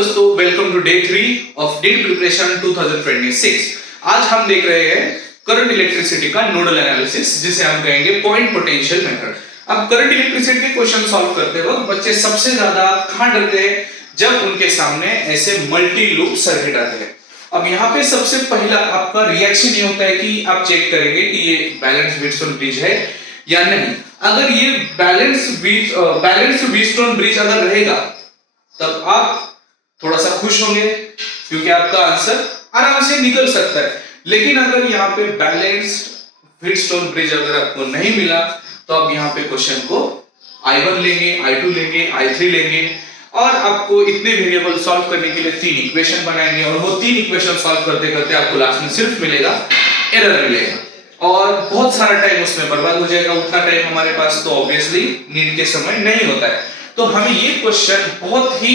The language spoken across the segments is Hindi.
दोस्तों, welcome to day 3 of NEET preparation 2026। आज हम देख रहे हैं करंट इलेक्ट्रिसिटी का नोडल एनालिसिस, जिसे हम कहेंगे पॉइंट पोटेंशियल मेथड। अब करंट इलेक्ट्रिसिटी के क्वेश्चन सॉल्व करते वक्त बच्चे सबसे ज्यादा कहां डरते हैं? जब उनके सामने ऐसे मल्टी लूप सर्किट आते हैं। अब यहाँ पे सबसे पहला आपका रिएक्शन ये होता है कि आप चेक करेंगे कि ये बैलेंस व्हीटस्टोन ब्रिज है या नहीं। अगर ये बैलेंस व्हीटस्टोन ब्रिज अगर रहेगा तब आप थोड़ा सा खुश होंगे क्योंकि आपका आंसर आराम से निकल सकता है। लेकिन अगर यहाँ पे बैलेंस्ड व्हीटस्टोन ब्रिज अगर आपको नहीं मिला तो आप यहाँ पे क्वेश्चन को I1 लेंगे, I2 लेंगे, I3 लेंगे और आपको इतने वेरिएबल सॉल्व करने के लिए 3 इक्वेशन बनाएंगे और वो 3 इक्वेशन सॉल्व करते करते आपको लास्ट में सिर्फ मिलेगा एरर मिलेगा और बहुत सारा टाइम उसमें बर्बाद हो जाएगा। उतना टाइम हमारे पास तो ऑब्वियसली नीट के समय नहीं होता है। तो हमें ये क्वेश्चन बहुत ही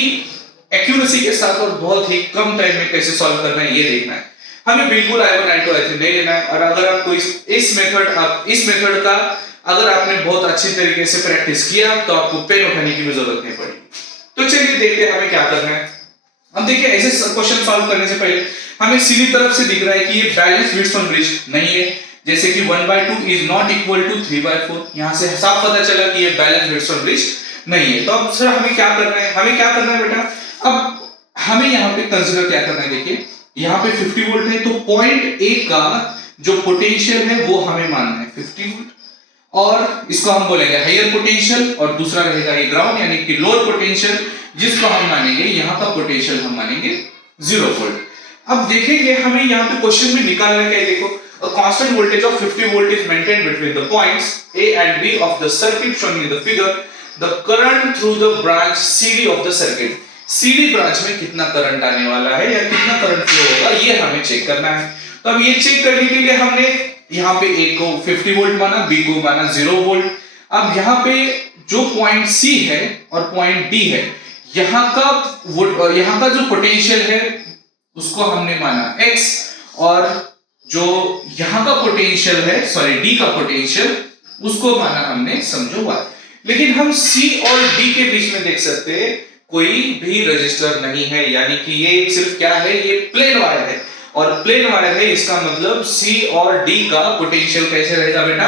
एक्यूरेसी के साथ और बहुत ही कम टाइम में कैसे सॉल्व करना है ये देखना है। हमें बिल्कुल I1 I2 I3 नहीं लेना है। और अगर आपको इस मेथड का अगर आपने बहुत अच्छी तरीके से प्रैक्टिस किया तो आपको पेन उठाने की भी जरूरत नहीं पड़ेगी। तो चलिए देखते हैं हमें क्या करना है। अब देखिए, ऐसे क्वेश्चन सॉल्व करने से पहले हमें सीधी तरफ से दिख रहा है कि ये बैलेंस व्हीटस्टोन ब्रिज नहीं है, जैसे कि 1/2 इज नॉट इक्वल टू 3/4। यहां से साफ पता चला कि ये बैलेंस व्हीटस्टोन ब्रिज नहीं है। तो अब सर हमें क्या करना है? बेटा, अब हमें यहाँ पे कंसीडर क्या करना है? देखिए, यहाँ पे 50 वोल्ट है तो पॉइंट ए का जो पोटेंशियल है वो हमें मानना है 50 वोल्ट और इसको हम बोलेंगे हायर पोटेंशियल और दूसरा रहेगा ये ग्राउंड यानी कि लोअर पोटेंशियल, जिसको हम मानेंगे यहाँ का पोटेंशियल हम मानेंगे 0 वोल्ट। अब देखेंगे हमें यहाँ पे क्वेश्चन में निकालना क्या है। देखो, a constant voltage of 50 volt is maintained between the points A and B of the circuit shown in the figure. The current through the branch CD of the circuit. CD branch में कितना करंट आने वाला है या कितना करंट फ्लो होगा ये हमें चेक करना है। तो अब ये चेक करने के लिए हमने यहाँ पे A को 50 वोल्ट माना, B को माना 0 वोल्ट। अब यहाँ पे जो पॉइंट C है और पॉइंट D है, यहाँ का जो पोटेंशियल है उसको हमने माना X और जो यहाँ का पोटेंशियल है D का पोटेंशियल उसको माना हमने समझो Y। लेकिन हम C और D के बीच में देख सकते हैं कोई भी रजिस्टर नहीं है, यानी कि ये सिर्फ क्या है? ये प्लेन वायर है और प्लेन वायर है, इसका मतलब C और D का पोटेंशियल कैसे रहेगा बेटा?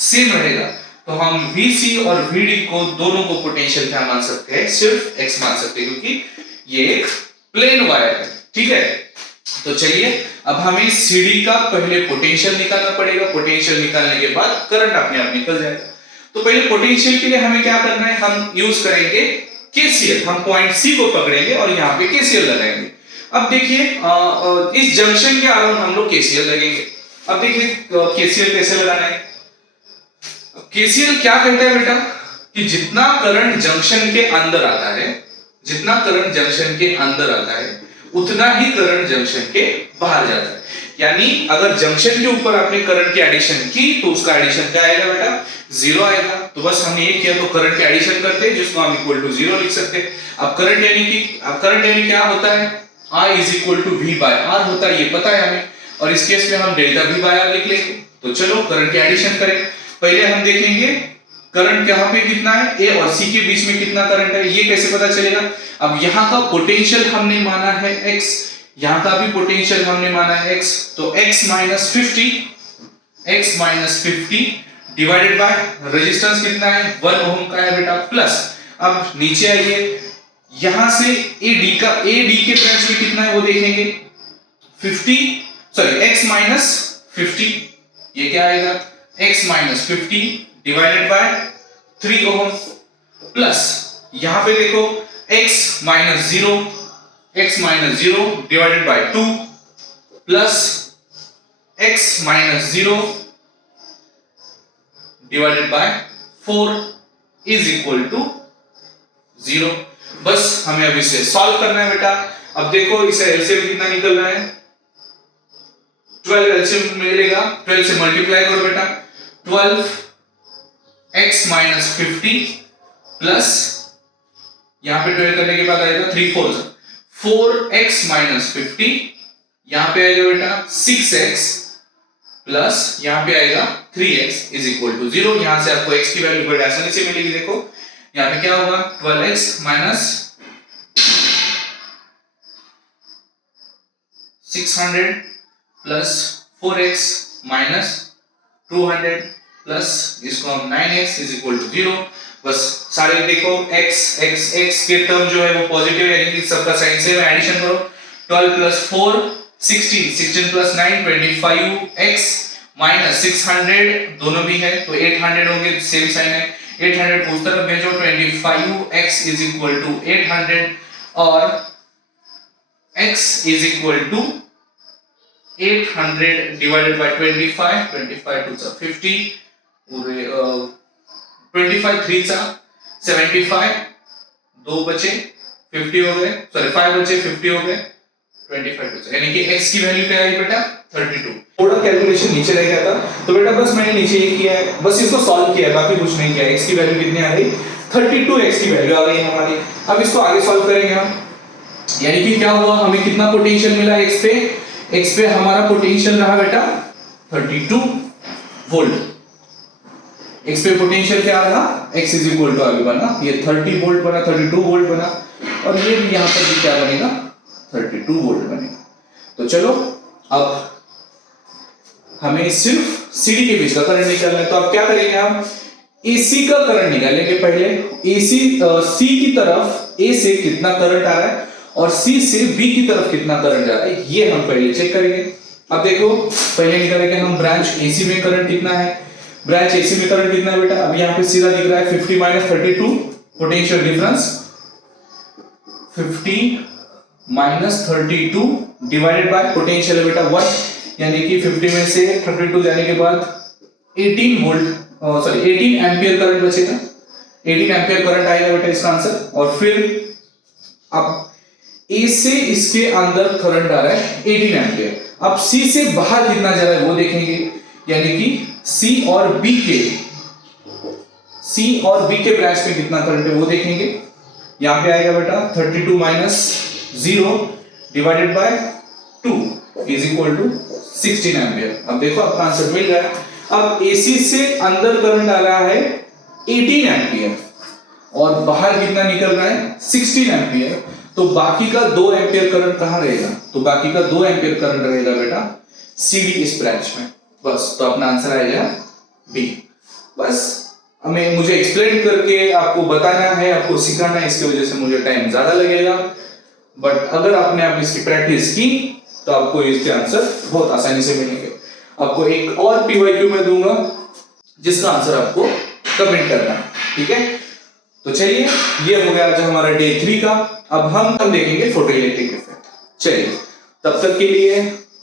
सेम रहेगा। तो हम VC और VD को दोनों को पोटेंशियल क्या मान सकते हैं? सिर्फ X मान सकते हैं क्योंकि ये एक प्लेन वायर है। ठीक है, तो चलिए अब हमें CD का पहले पोटेंशियल निकालना पड़ेगा। पोटेंशियल निकालने के बाद करंट अपने आप निकल जाएगा। तो पहले पोटेंशियल के लिए हमें क्या करना है? हम यूज करेंगे KCL। हम पॉइंट C को पकड़ेंगे और यहाँ पे KCL लगाएंगे। अब देखिए, इस जंक्शन के अराउंड हम लोग KCL लगेंगे। अब देखिए KCL कैसे लगाना है। KCL क्या कहता है बेटा कि जितना करंट जंक्शन के अंदर आता है उतना ही करंट जंक्शन के बाहर जाता है। यानी अगर जंक्शन के ऊपर आपने करंट की एडिशन की तो उसका एडिशन क्या आएगा बेटा? 0 आएगा। तो बस हमने ये किया तो करंट के एडिशन करते हैं जिसको हम इक्वल टू 0 लिख सकते हैं। अब करंट यानी क्या होता है? I is equal to V by R होता है, ये पता है हमें। और इस केस में हम डेल्टा V बाय R लिख लेंगे। तो चलो करंट के एडिशन करें। पहले हम देखेंगे करंट यहाँ पे कितना है, A और C के बीच में कितना करंट है, ये कैसे पता चलेगा? अब यहाँ का पोटेंशियल हमने माना है X, यहाँ का भी पोटेंशियल हमने माना है X, तो X minus 50 divided by resistance कितना है? 1 ओम का है बेटा, प्लस अब नीचे आइए, यहां से AD के ब्रांच में कितना है वो देखेंगे, X माइनस 50, ये क्या आएगा? X minus 50 divided by 3 ohm, plus यहां पे देखो X minus 0 divided by 2 plus X minus 0 divided by 4 is equal to 0। बस हमें अब इसे सॉल्व करना है बेटा। अब देखो इसे एलसीएम कितना निकल रहा है? 12 एलसीएम मिलेगा, 12 से मल्टीप्लाई करो बेटा। 12x माइनस 50 प्लस यहां पे 12 करने के बाद आएगा 4x माइनस 50, यहां पे आएगा बेटा 6x प्लस यहां पे आएगा 3x इज इक्वल टू 0। यहां से आपको x की वैल्यू बड़ी आसानी से मिलेगी। देखो यहां पे क्या होगा? 12x minus 600 plus 4x minus 200 plus इसको हम 9x इज इक्वल टू 0। बस सारे देखो x के टर्म जो है वो पॉजिटिव है, यानी कि सबका साइन सेम है, एडिशन करो। 12 प्लस 4 16 प्लस 9 25x माइनस 600 दोनों भी है तो 800 होंगे, सेम साइन है। 800 उस तरफ भेजो, 25x इज इक्वल टू 800 और x is equal to 800 divided by 25 to 50 पूरे 25 3 75 दो बचे 50 हो गए, सॉरी 5 बचे 50 हो गए, 25 बचे, यानी कि x की वैल्यू क्या आई बेटा 32। थोड़ा कैलकुलेशन नीचे रह गया था तो बेटा बस मैंने नीचे ये किया है, बस इसको सॉल्व किया है, बाकी कुछ नहीं किया। x की वैल्यू कितनी आ गई 32, x की वैल्यू आ गई हमारी। अब इसको आगे सॉल्व करेंगे हम, यानी कि क्या हुआ, हमें कितना पोटेंशियल मिला x पे हमारा पोटेंशियल रहा बेटा 32 वोल्ट। x पे पोटेंशियल क्या रहा, x इज इक्वल टू आगे बना ये 30 वोल्ट बना, 32 वोल्ट बना, और ये भी यहां पर भी क्या बनेगा 32 वोल्ट बनेगा। तो चलो अब हमें सिर्फ सीडी के बीच का करंट निकालना है, तो अब क्या करेंगे हम एसी का करंट निकालेंगे। पहले एसी सी की तरफ ए से कितना करंट आ रहा है और सी से बी की तरफ कितना करंट जा रहा है, ये हम पहले चेक करेंगे। अब देखो पहले निकालेंगे हम ब्रांच एसी में करंट कितना है, ब्रांच एसी में करंट कितना है बेटा, अब यहाँ पे सीधा दिख रहा है 50 minus 32 potential difference, 50 minus 32 divided by potential है बेटा 1, यानी कि 50 में से 32 जाने के बाद 18 वोल्ट सॉरी 18 एम्पियर करंट बचेगा, 18 एम्पियर करंट आएगा बेटा इसका आंसर। और फिर अब ए से इसके अंदर करंट आ रहा है 18 एम्पियर, अब सी से बाहर कितना जा रहा है वो देखेंगे, यानी कि सी और बी के ब्रांच में कितना करंट है वो देखेंगे। यहां पे आएगा बेटा 32 minus 0 divided by 2 is equal to 16 ampere. अब देखो आपका आंसर मिल गया। अब एसी से अंदर करंट आ रहा है 18 एम्पियर और बाहर कितना निकल रहा है 16 एम्पियर, तो बाकी का 2 एम्पियर करंट कहां रहेगा, तो बाकी का 2 एम्पियर करंट रहेगा बेटा सीडी इस ब्रांच में। बस तो अपना आंसर आएगा बी। बस हमें मुझे एक्सप्लेन करके आपको बताना है, आपको सिखाना है, इसकी वजह से मुझे टाइम ज्यादा लगेगा, बट अगर आपने आप इसकी प्रैक्टिस की तो आपको इसके आंसर बहुत आसानी से मिलेंगे। आपको एक और पीवाईक्यू में दूंगा जिसका आंसर आपको कमेंट करना है, ठीक है। तो चलिए ये हो गया आज हमारा डे 3 का। अब हम देखेंगे फोटोइलेक्ट्रिक इफेक्ट। चलिए तब तक के लिए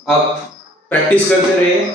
आप प्रैक्टिस करते रहिए।